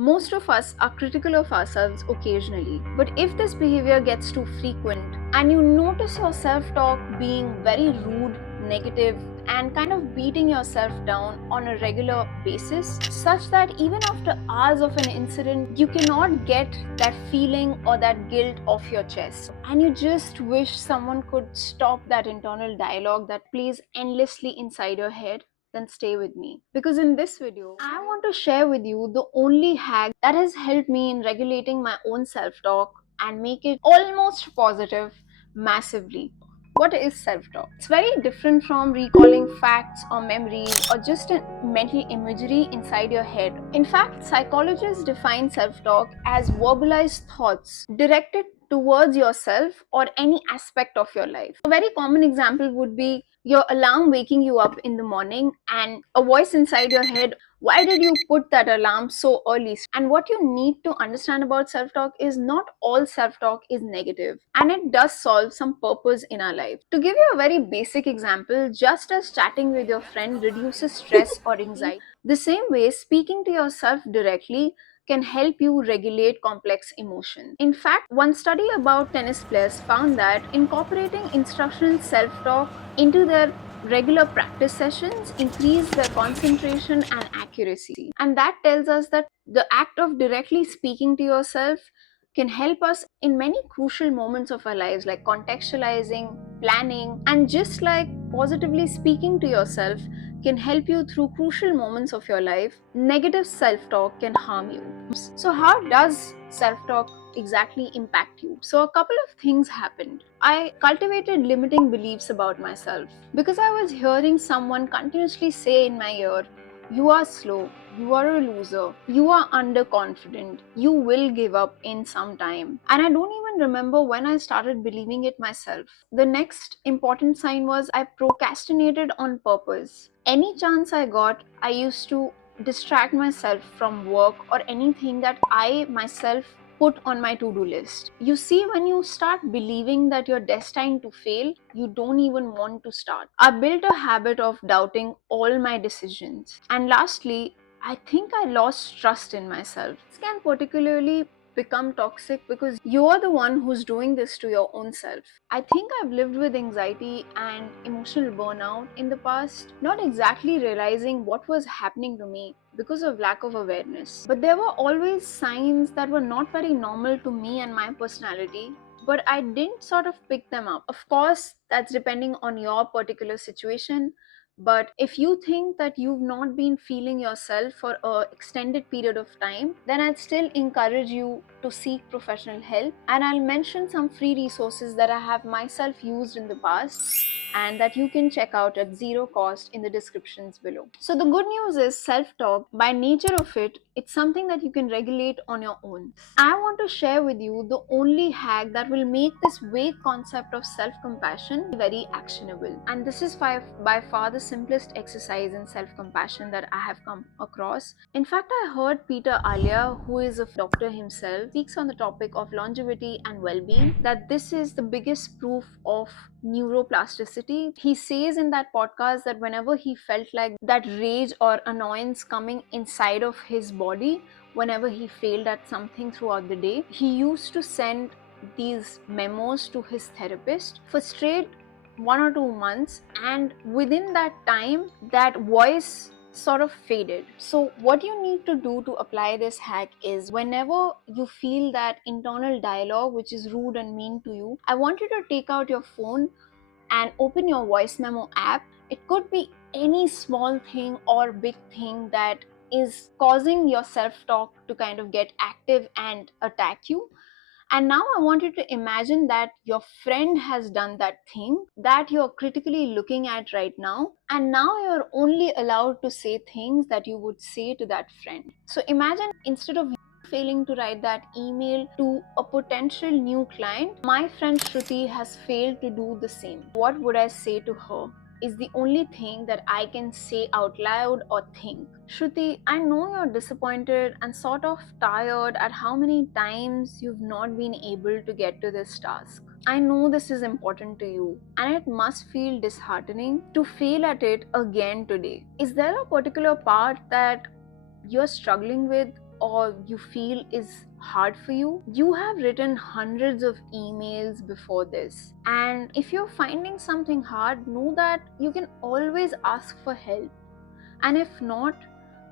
Most of us are critical of ourselves occasionally, but if this behavior gets too frequent and you notice your self-talk being very rude, negative, and kind of beating yourself down on a regular basis, such that even after hours of an incident, you cannot get that feeling or that guilt off your chest, and you just wish someone could stop that internal dialogue that plays endlessly inside your head, then stay with me. Because in this video, I want to share with you the only hack that has helped me in regulating my own self-talk and make it almost positive massively. What is self-talk? It's very different from recalling facts or memories or just a mental imagery inside your head. In fact, psychologists define self-talk as verbalized thoughts directed towards yourself or any aspect of your life. A very common example would be your alarm waking you up in the morning and a voice inside your head, why did you put that alarm so early? And what you need to understand about self-talk is not all self-talk is negative, and it does solve some purpose in our life. To give you a very basic example, just as chatting with your friend reduces stress or anxiety, the same way speaking to yourself directly can help you regulate complex emotions. In fact, one study about tennis players found that incorporating instructional self-talk into their regular practice sessions increase their concentration and accuracy. And that tells us that the act of directly speaking to yourself can help us in many crucial moments of our lives, like contextualizing, planning, and just like positively speaking to yourself can help you through crucial moments of your life. Negative self-talk can harm you. So how does self-talk exactly impact you? So a couple of things happened. I cultivated limiting beliefs about myself because I was hearing someone continuously say in my ear, you are slow, you are a loser, you are underconfident, you will give up in some time. And I don't even remember when I started believing it myself. The next important sign was I procrastinated on purpose. Any chance I got, I used to distract myself from work or anything that I myself put on my to-do list. You see, when you start believing that you're destined to fail, you don't even want to start. I built a habit of doubting all my decisions. And lastly, I think I lost trust in myself. This can particularly become toxic because you're the one who's doing this to your own self. I think I've lived with anxiety and emotional burnout in the past, not exactly realizing what was happening to me because of lack of awareness. But there were always signs that were not very normal to me and my personality, but I didn't sort of pick them up. Of course, that's depending on your particular situation. But if you think that you've not been feeling yourself for an extended period of time, then I'd still encourage you to seek professional help. And I'll mention some free resources that I have myself used in the past and that you can check out at zero cost in the descriptions below. So the good news is self-talk, by nature of it, it's something that you can regulate on your own. I want to share with you the only hack that will make this vague concept of self-compassion very actionable. And this is by far the simplest exercise in self-compassion that I have come across. In fact, I heard Peter Attia, who is a doctor himself, speaks on the topic of longevity and well-being, that this is the biggest proof of neuroplasticity. He says in that podcast that whenever he felt like that rage or annoyance coming inside of his body, whenever he failed at something throughout the day, he used to send these memos to his therapist for straight 1 or 2 months, and within that time that voice sort of faded. So what you need to do to apply this hack is, whenever you feel that internal dialogue which is rude and mean to you, I want you to take out your phone and open your voice memo app. It could be any small thing or big thing that is causing your self-talk to kind of get active and attack you. And now I want you to imagine that your friend has done that thing that you're critically looking at right now, and now you're only allowed to say things that you would say to that friend. So imagine, instead of failing to write that email to a potential new client, my friend Srishti has failed to do the same. What would I say to her is the only thing that I can say out loud or think. Srishti, I know you're disappointed and sort of tired at how many times you've not been able to get to this task. I know this is important to you, and it must feel disheartening to fail at it again today. Is there a particular part that you're struggling with or you feel is hard for you, you have written hundreds of emails before this. And if you're finding something hard, know that you can always ask for help. And if not,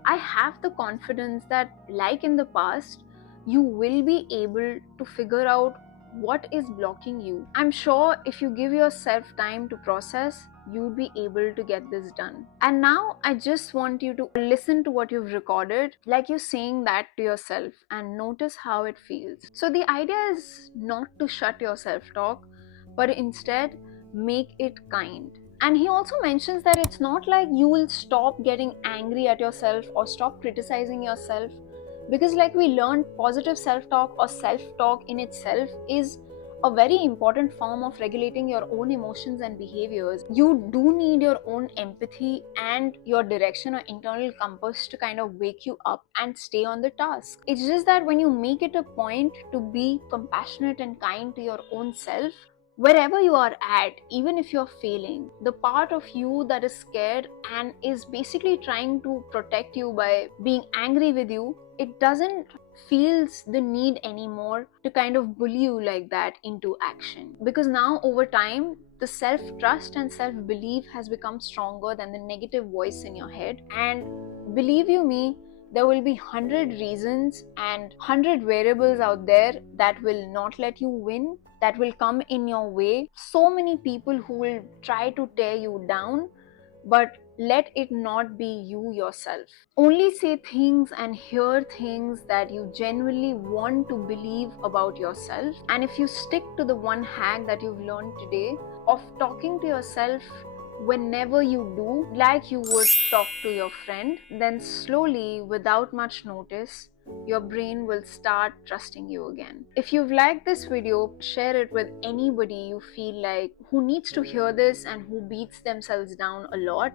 I have the confidence that, like in the past, you will be able to figure out what is blocking you. I'm sure if you give yourself time to process, you'll be able to get this done. And now I just want you to listen to what you've recorded, like you're saying that to yourself, and notice how it feels. So the idea is not to shut your self-talk, but instead make it kind. And he also mentions that it's not like you will stop getting angry at yourself or stop criticizing yourself, because like we learned, positive self-talk or self-talk in itself is a very important form of regulating your own emotions and behaviors. You do need your own empathy and your direction or internal compass to kind of wake you up and stay on the task. It's just that when you make it a point to be compassionate and kind to your own self, wherever you are at, even if you're failing, the part of you that is scared and is basically trying to protect you by being angry with you, it doesn't feels the need anymore to kind of bully you like that into action. Because now over time, the self-trust and self-belief has become stronger than the negative voice in your head. And believe you me, there will be 100 reasons and 100 variables out there that will not let you win, that will come in your way. So many people who will try to tear you down, but let it not be you yourself. Only say things and hear things that you genuinely want to believe about yourself. And if you stick to the one hack that you've learned today of talking to yourself whenever you do, like you would talk to your friend, then slowly, without much notice, your brain will start trusting you again. If you've liked this video, share it with anybody you feel like who needs to hear this and who beats themselves down a lot,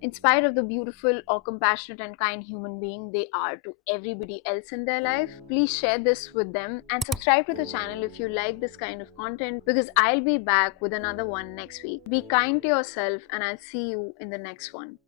in spite of the beautiful or compassionate and kind human being they are to everybody else in their life. Please share this with them and subscribe to the channel if you like this kind of content, because I'll be back with another one next week. Be kind to yourself and I'll see you in the next one.